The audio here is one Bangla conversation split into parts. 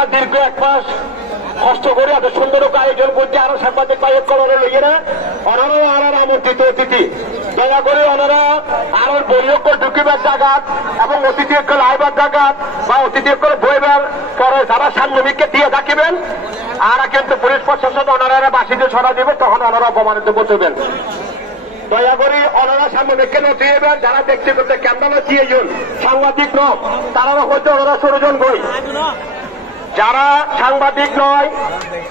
যারা দীর্ঘ 1 মাস কষ্ট করে এত সুন্দর আয়োজন করছে, আরো সাংবাদিক বাইক করে লেগে না ওনারাও আর আমন্ত্রিত অতিথি, দয়া করে ওনারা আরো বৈরক্ষ ঢুকিবার জায়গাত এবং অতিথি আইবার জায়গাত বা অতিথি বইবার পরে যারা সাংবাদিককে দিয়ে থাকিবেন, আর কিন্তু পুলিশ প্রশাসন ওনারা বাসিতে ছড়া দিবে, তখন ওনারা অপমানিত করবেন। দয়া করে ওনারা সাংবাদিককে নথিবেন, যারা ব্যক্তিগত ক্যামেরা দিয়েছেন সাংবাদিক নয়, তারা হয়তো ওনারা ষড়যন্ত্র বই, যারা সাংবাদিক নয়,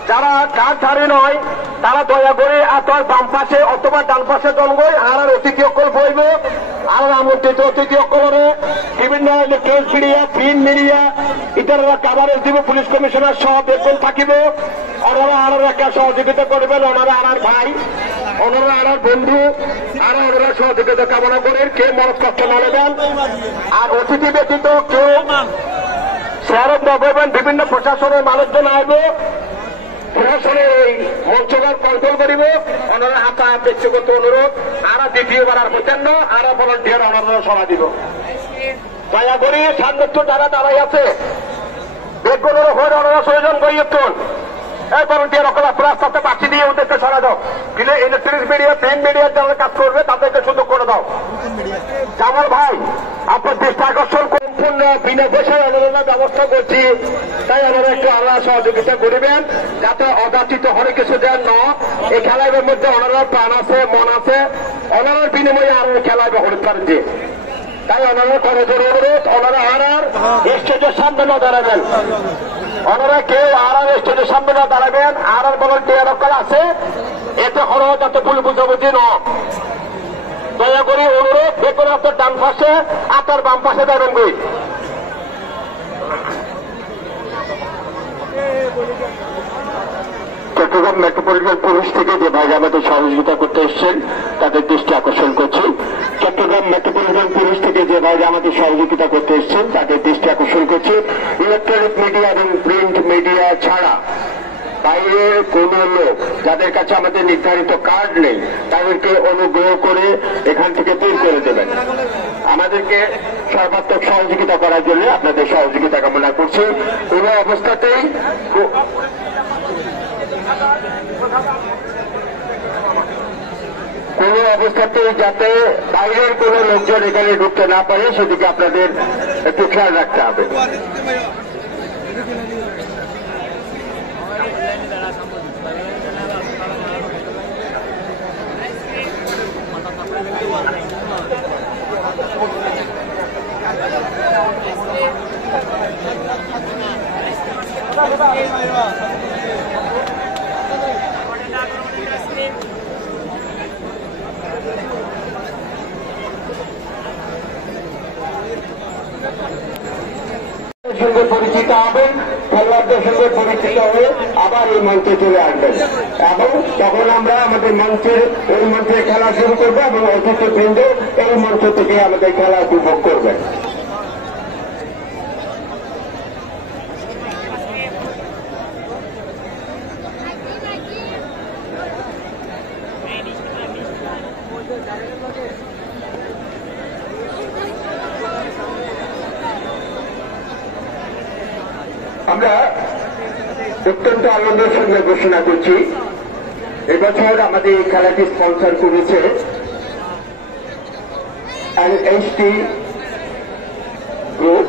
যারা কারধারী নয়, তারা দয়া করে আপনার বাম পাশে অথবা ডান পাশে দলবই আর অতিথি অকল বইব, আর আমন্ত্রিত অতিথি অকলরে বিভিন্ন ইলেকট্রনিক মিডিয়া, প্রিন্ট মিডিয়া ইত্যাদি কাভারেজ দিব, পুলিশ কমিশনার সহ দেখবেন থাকিব, ওনারা আর একটা সহযোগিতা করবেন, ওনারা আর ভাই, ওনারা আর বন্ধু, আর ওনারা সহযোগিতা কামনা করেন, কে মরদ কষ্ট না নেবেন। আর অতিথি ব্যতীত কেউ শহরের নগরবেন, বিভিন্ন প্রশাসনের মানুষজন আসবে, প্রশাসনের এই মঞ্চগর কন্ট্রোল করিব, ওনারা হাতা ব্যক্তিগত অনুরোধ, আর দ্বিতীয়বার আর হতেন না, আর ভলান্টিয়ার ওনারা সরা দিব। দয়া করি সান্নিধ্য যারা দাঁড়াই আছে বেগুনের হয়ে ওনারা প্রয়োজন করিয়েছেন, এই ভলান্টিয়ার ওখানে রাস্তাতে বাঁচি দিয়ে ওদেরকে সরা দাও, দিলে ইলেকট্রনিক মিডিয়া, প্রিন্ট মিডিয়ার যারা কাজ করবে তাদেরকে সুযোগ করে দাও। জামাল ভাই, আপনার দৃষ্টি আকর্ষণ সম্পূর্ণ বিনা পয়সায় অনুদানের ব্যবস্থা করছি, তাই আমরা একটু আল্লাহ সহযোগিতা করিবেন, যাতে অযাচিত হরে কিছু দেন না। এই খেলার মধ্যে ওনারা প্রাণ আছে, মন আছে, ওনারার বিনিময়ে আরো খেলায় হরিত পারেন, তাই ওনারা করজোর অনুরোধ, ওনারা আর স্টেজের সামনে না দাঁড়াবেন, ওনারা কেউ আর স্টেজের সামনে না দাঁড়াবেন, আর ভলান্টিয়ার অকাল আছে, এতে হলো যাতে ভুল বুঝাবুঝি ন। দয়া করে অনুরোধ, দেখুন আপনার ডান পাশে আপনার বাম পাশে যাবেন বই। চট্টগ্রাম মেট্রোপলিটন পুলিশ থেকে যে ভাই আমাদের সহযোগিতা করতে এসছেন তাদের দৃষ্টি আকর্ষণ করছি। চট্টগ্রাম মেট্রোপলিটন পুলিশ থেকে যে ভাই আমাদের সহযোগিতা করতে এসছেন তাদের দৃষ্টি আকর্ষণ করছি। ইলেকট্রনিক মিডিয়া এবং প্রিন্ট মিডিয়া ছাড়া বাইরের কোন লোক যাদের কাছে আমাদের নির্ধারিত কার্ড নেই তাদেরকে অনুগ্রহ করে এখান থেকে বের করে দেবেন। আমাদেরকে সর্বাত্মক সহযোগিতা করার জন্য আপনাদের সহযোগিতা কামনা করছি। কোন অবস্থাতেই যাতে বাইরের কোন লোকজন এখানে ঢুকতে না পারে সেদিকে আপনাদের একটু খেয়াল রাখতে হবে। সঙ্গে পরিচিত হবেন, খেলোয়াড়দের সঙ্গে পরিচিত হয়ে আবার এই মঞ্চে চলে আসবেন এবং তখন আমরা আমাদের মঞ্চের এই মঞ্চে খেলা শুরু করবো এবং অতিথিবৃন্দ এই মঞ্চ থেকে আমাদের খেলা উপভোগ করবেন। আমরা অত্যন্ত আনন্দের সঙ্গে ঘোষণা করছি এবছর আমাদের এই খেলাটি স্পন্সর করেছে NHT group,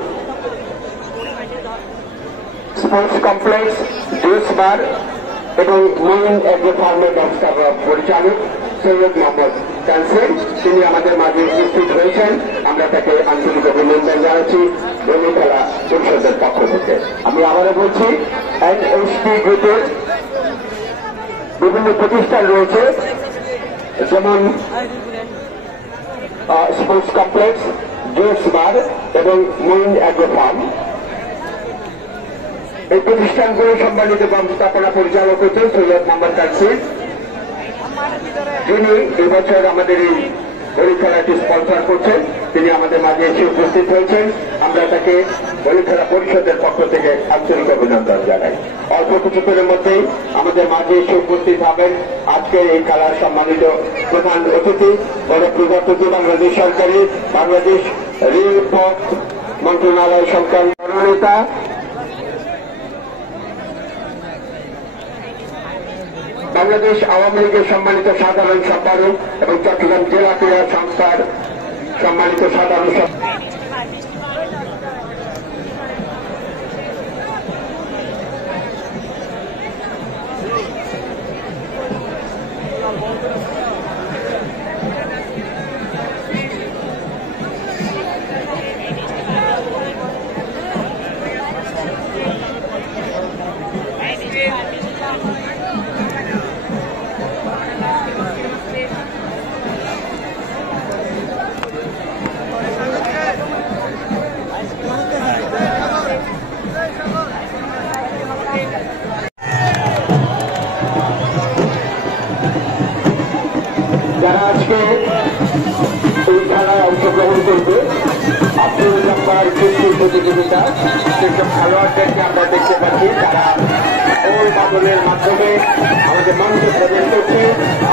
sports complex, juice bar এবং মেইন এগ্রো ফার্মের ব্যবস্থা পরিচালক সৈয়দ মোহাম্মদ তানসির, তিনি আমাদের মাঝে উপস্থিত হয়েছেন। আমরা তাকে আন্তরিক অভিনন্দন জানাচ্ছি ভলি খেলা পরিষদের পক্ষ থেকে। আমি আবারও বলছি, NHT গ্রুপের বিভিন্ন প্রতিষ্ঠান রয়েছে, যেমন স্পোর্টস কমপ্লেক্স, জুস বার এবং মেইন এগ্রো ফার্ম। এই প্রতিষ্ঠানগুলো সম্মানিত ব্যবস্থাপনা পরিচালক হচ্ছেন সৈয়দ মোহাম্মদ তানসির, যিনি এবছর আমাদের এই ভলি খেলাটি স্পন্সর করছেন। তিনি আমাদের মাঝে এসে উপস্থিত হয়েছেন। আমরা তাকে ভলি খেলা পরিষদের পক্ষ থেকে আন্তরিক অভিনন্দন জানাই। অল্প কিছুক্ষণের মধ্যেই আমাদের মাঝে এসে উপস্থিত হবেন আজকের এই খেলার সম্মানিত প্রধান অতিথি, প্রধানমন্ত্রী বাংলাদেশ সরকারের বাংলাদেশ রেল পথ মন্ত্রণালয় সরকার নেতা বাংলাদেশ আওয়ামী লীগের সম্মানিত সাধারণ সম্পাদক এবং চট্টগ্রাম জেলা ক্রীড়া সংস্থার সম্মানিত সাধারণ যারা আজকে এই খেলায় অংশগ্রহণ করবে আব্দুল জব্বার কুস্তির প্রতিযোগিতা সেসব খেলোয়াড়দেরকে আমরা দেখতে পাচ্ছি তারা ওই বাদলের মাধ্যমে আমাদের মঞ্চে প্রবেশ করছে।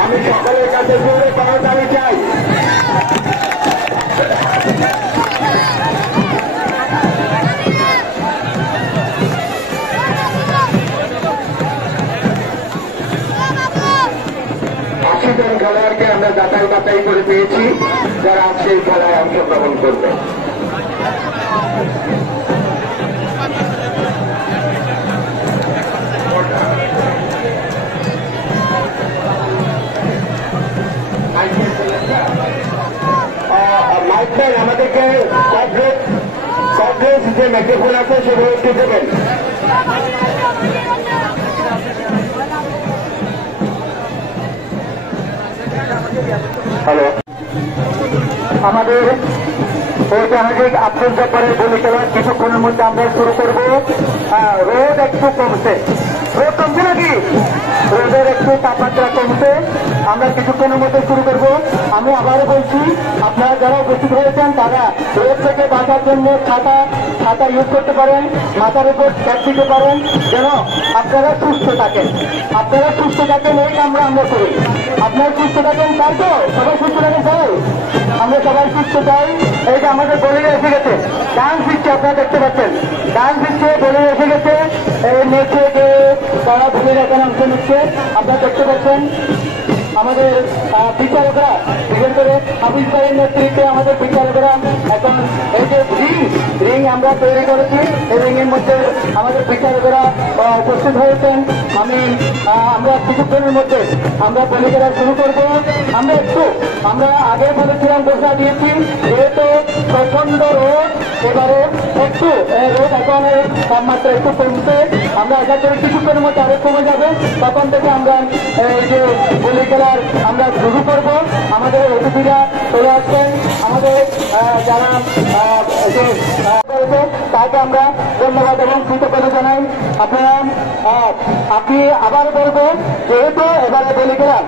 আমি সকলের কাছে জোরে করতালি চাই। খেলোয়াড়কে আমরা যাচাই বাছাই করে পেয়েছি যারা আজকে এই খেলায় অংশগ্রহণ করবে। মাইক ম্যান আমাদেরকে কভারেজ যে মাইক্রোফোন আছে সেগুলো একটু দেবেন। হ্যালো, আমাদের ঐতিহাসিক আব্দুল জব্বারের বলি খেলা কিছুক্ষণের মধ্যে আমরা শুরু করবো। রোদ একটু কমছে, রোদ কমছে নাকি? রোদের একটু তাপমাত্রা কমছে, আমরা কিছুক্ষণের মধ্যে শুরু করব। আমি আবারও বলছি, আপনারা যারা উপস্থিত হয়েছেন তারা রোদ থেকে বাঁচার জন্য ছাতা ইউজ করতে পারেন, মাথার উপর ক্যাপ দিতে পারেন, যেন আপনারা সুস্থ থাকেন। আপনারা সুস্থ থাকেন এই কামরা আমরা করি। আপনারা সুস্থ থাকেন তাই তো? সবাই সুস্থ থাকেন তাই? আমরা সবাই সুস্থ চাই। এইটা আমাদের বলিরা এসে গেছে, ডান্স দিচ্ছে, আপনারা দেখতে পাচ্ছেন ডান্স দিচ্ছে, বলিরা এসে গেছে। এই নেচে যে তারা বলিরা এখানে অংশ নিচ্ছে আপনারা দেখতে পাচ্ছেন। আমাদের বিচারকরা, বিশেষ করে হাফিজ ভাইয়ের নেতৃত্বে আমাদের বিচারকরা এখন এই যে রিং আমরা তৈরি করেছি, এই রিং এর মধ্যে আমাদের বিচারকরা উপস্থিত হয়েছেন। আমরা কিছুক্ষণের মধ্যে আমরা বলি খেলা শুরু করবো। আমরা আগে বলেছিলাম ঘোষণা দিয়েছি, যেহেতু প্রচন্ড রোদ, এবারে একটু রোদ এখন তাপমাত্রা একটু কমছে, আমরা আশা করি কিছুক্ষণের মধ্যে আরো কমে যাবে। তখন থেকে আমরা এই যে বলি খেলার আমরা শুরু করবো। আমাদের অতিথিরা চলে আসছেন, আমাদের যারা তাকে আমরা ধন্যবাদ এবং কৃতজ্ঞতা জানাই। আপনি আবার বলবো, যেহেতু এবারে বলি খেলা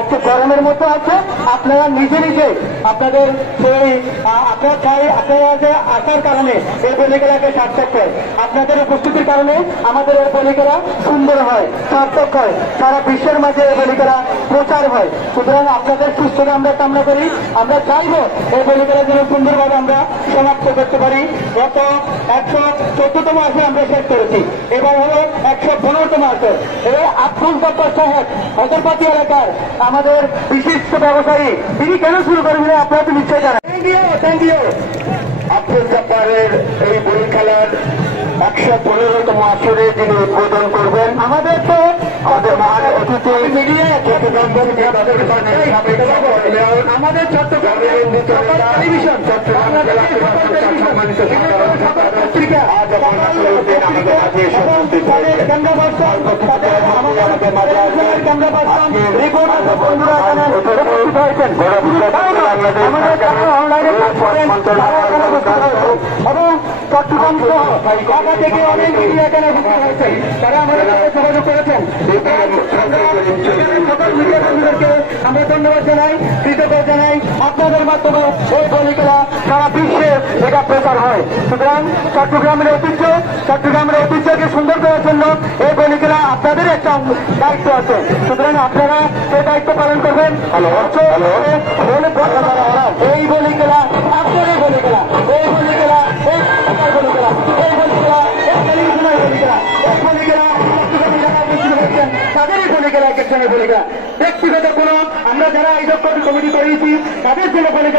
একটু গরমের মতো আছে, আপনারা নিজে আপনাদের সেই আপনারা যে আসার কারণে এই বলি খেলাকে সার্থক হয়, আপনাদের উপস্থিতির কারণে আমাদের এই বলি খেলা সুন্দর হয়, সার্থক হয়, সারা বিশ্বের মাঝে এই বলি খেলা প্রচার হয়। সুতরাং আপনাদের সুস্থতা আমরা কামনা করি। আমরা চাইবো এই বলি খেলা যেন সুন্দরভাবে আমরা সমাপ্ত করতে পারি। গত 114তম আসে আমরা শেষ করেছি, এবার হলো 115তম আসর। এই আব্দুল জব্বার সাহেব হজরপাতি এলাকার আমাদের বিশিষ্ট ব্যবসায়ী, তিনি কেন শুরু করবেন আপনারা তো নিশ্চয় জানেন। Thank you. আব্দুল জব্বারের এই বলি খেলার 115তম আসরে যিনি উদ্বোধন করবেন আমাদের তো মহান অতিথি মিডিয়া আমাদের চট্টগ্রাম টেলিভিশন, চট্টগ্রাম জেলা সম্মানিত পত্রিকা এবং চট্টগ্রাম সহ ঢাকা থেকে অনেক মিডিয়া এখানে উপস্থিত হয়েছেন, তারা আমাদের সাথে যোগাযোগ করেছেন। সকল মিডিয়া কর্মীদেরকে আমরা ধন্যবাদ জানাই, কৃতজ্ঞতা জানাই। আপনাদের মাধ্যমে এই বলি খেলা সারা বিশ্বে এটা প্রচার হয়। সুতরাং চট্টগ্রামের ঐতিহ্যকে সুন্দর করার জন্য এই বলি খেলা আপনাদের একটা দায়িত্ব আছে। সুতরাং আপনারা সেই দায়িত্ব পালন করবেন। এই বলি খেলা আপনাদের বলি খেলা, এই বলি খেলা, এই বলি খেলা, এই বলি খেলা, এই টেলিভিশনের বলি খেলা, এই বলি খেলা তাদেরই বলি খেলা জন্য বলি ব্যক্তিগত কোনো আমরা যারা আয়োজক কমিটি করেছি তাদের জন্য বলে